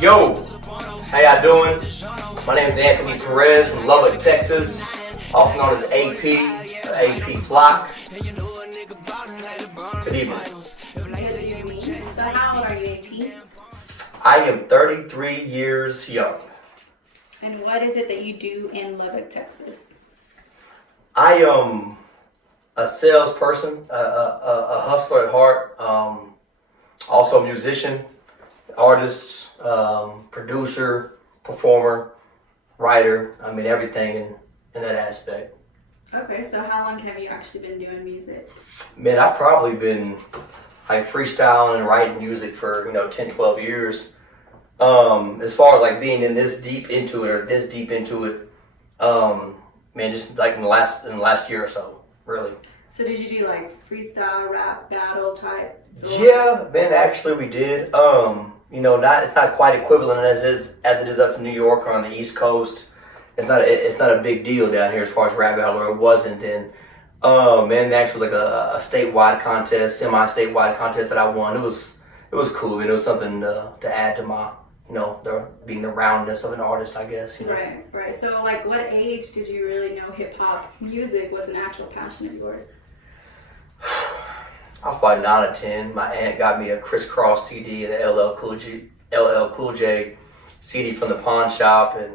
Yo, how y'all doing? My name is Anthony Perez from Lubbock, Texas, also known as AP, or AP FLOC. Good evening. So how old are you, AP? I am 33 years young. And what is it that you do in Lubbock, Texas? I am a salesperson, a hustler at heart, also a musician, artist, producer, performer, writer. I mean, everything in that aspect. Okay, so how long have you actually been doing music? Man, I've probably been like freestyling and writing music for 10, 12 years. As far as like being this deep into it, man, just like in the last year or so, really. So did you do like freestyle, rap, battle type? Yeah, man, actually we did. It's not quite equivalent as it is up to New York or on the East Coast. It's not a big deal down here as far as rap battle, or it wasn't. And man, actually like a statewide contest, semi-statewide contest that I won. It was cool. I mean, it was something to add to my being the roundness of an artist, I guess. Right. So like, what age did you really know hip hop music was an actual passion of yours? I was probably 9 or 10. My aunt got me a Crisscross CD and the LL Cool J CD from the pawn shop, and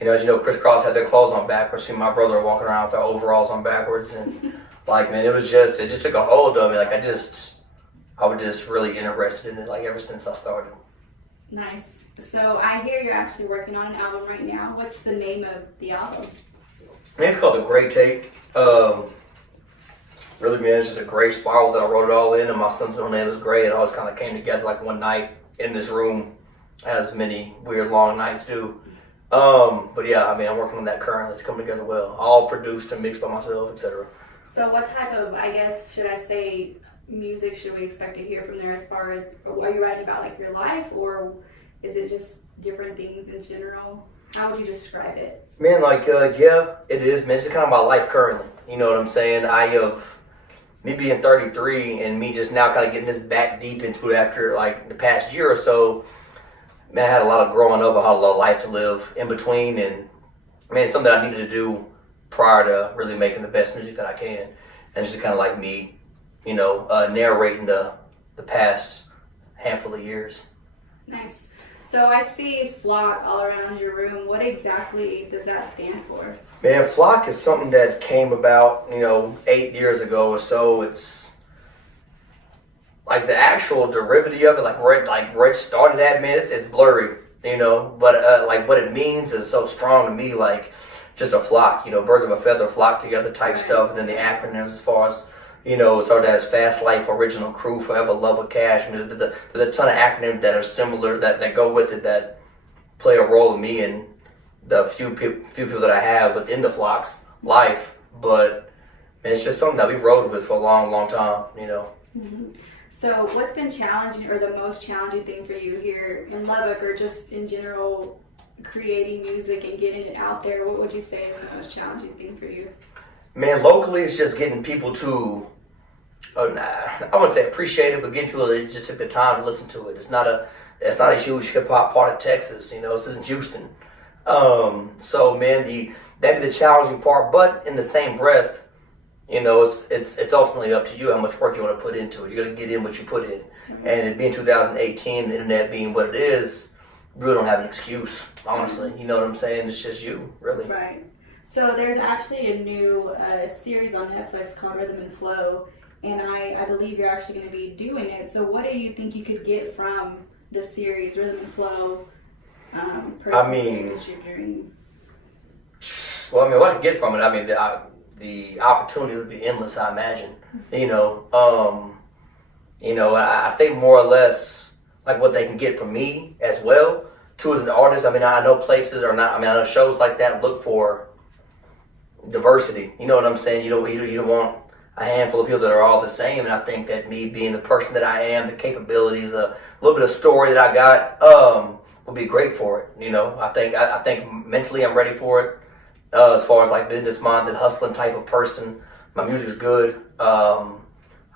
as you know, Crisscross had their clothes on backwards. See my brother walking around with their overalls on backwards, and like, man, it just took a hold of me. Like I was just really interested in it, like ever since I started. Nice. So I hear you're actually working on an album right now. What's the name of the album? It's called The Great Tape. Really, man, it's just a gray spiral that I wrote it all in, and my son's middle name is Gray. It always kind of came together like one night in this room, as many weird long nights do. But yeah, I mean, I'm working on that currently. It's coming together well. All produced and mixed by myself, etc. So what type of, I guess, should I say, music should we expect to hear from there, as far as, are you writing about like your life, or is it just different things in general? How would you describe it? Man, yeah, it is, man. It's just kind of my life currently. You know what I'm saying? Me being 33 and me just now kind of getting this back deep into it after like the past year or so, man, I had a lot of growing up. I had a lot of life to live in between, and man, it's something I needed to do prior to really making the best music that I can. And it's just kind of like me, narrating the past handful of years. Nice. So I see FLOC all around your room. What exactly does that stand for? Man, FLOC is something that came about, 8 years ago or so. It's like the actual derivative of it, like where it started at, man, it's blurry, but like what it means is so strong to me, like just a flock, birds of a feather flock together type stuff. And then the acronyms as far as, it started as Fast Life, Original Crew, Forever, Love of Cash. And there's a ton of acronyms that are similar, that go with it, that play a role in me and the few people that I have within the FLOC's life. But man, it's just something that we've rode with for a long, long time, Mm-hmm. So what's been challenging, or the most challenging thing for you here in Lubbock, or just in general, creating music and getting it out there? What would you say is the most challenging thing for you? Man, locally, it's just getting people to, I wouldn't say appreciate it, but getting people that just took the time to listen to it. It's not a huge hip hop part of Texas. This isn't Houston. So man, that'd be the challenging part. But in the same breath, it's ultimately up to you how much work you want to put into it. You're gonna get in what you put in. Mm-hmm. And it being 2018, the internet being what it is, you really don't have an excuse, honestly. You know what I'm saying? It's just you, really. Right. So there's actually a new series on Netflix called Rhythm and Flow, and I believe you're actually going to be doing it. So what do you think you could get from the series Rhythm and Flow? What I could get from it, the opportunity would be endless, I imagine. I think more or less like what they can get from me as well, too, as an artist. I know places are not, I know shows like that look for diversity. You know what I'm saying? You don't want a handful of people that are all the same. And I think that me being the person that I am, the capabilities, a little bit of story that I got, would be great for it. I think mentally I'm ready for it. As far as like business minded, hustling type of person, my music's good.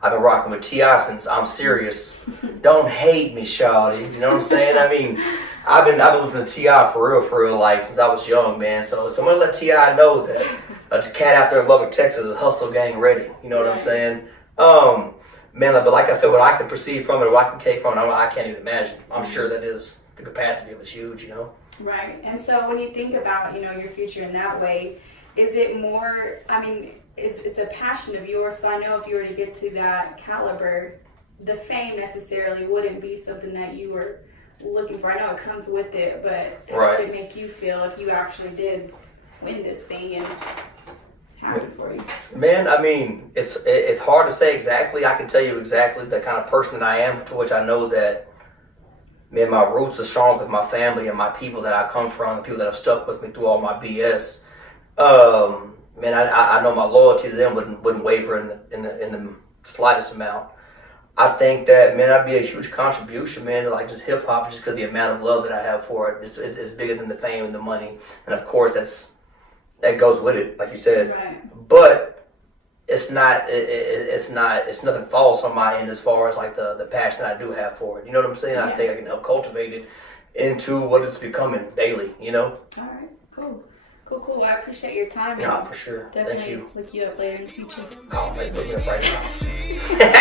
I've been rocking with T.I. since I'm serious. Don't hate me, shawty. You know what I'm saying? I mean, I've been listening to T.I. for real, like since I was young, man. So I'm gonna let T.I. know that the cat out there in Lubbock, Texas is hustle gang ready. You know what I'm saying? Man, but like I said, what I can perceive from it, or what I can take from it, I can't even imagine. I'm sure that is the capacity of it's huge. You know? Right. And so when you think about your future in that way, is it more? I mean, it's a passion of yours. So I know if you were to get to that caliber, the fame necessarily wouldn't be something that you were looking for. I know it comes with it, but how would it make you feel if you actually did win this thing and happy for you? Man, I mean, it's hard to say exactly. I can tell you exactly the kind of person that I am, to which I know that, man, my roots are strong with my family and my people that I come from, the people that have stuck with me through all my BS. Man, I know my loyalty to them wouldn't waver in the slightest amount. I think that, man, that'd be a huge contribution, man, to like just hip hop, just because the amount of love that I have for it. It's bigger than the fame and the money, and of course that goes with it, like you said. Right. But it's nothing false on my end as far as like the passion I do have for it. You know what I'm saying? Yeah. I think I can help cultivate it into what it's becoming daily. You know? All right. Cool. Well, I appreciate your time. Yeah, for sure. Definitely Thank you. look you up later in the future. Oh, man, look me up right now.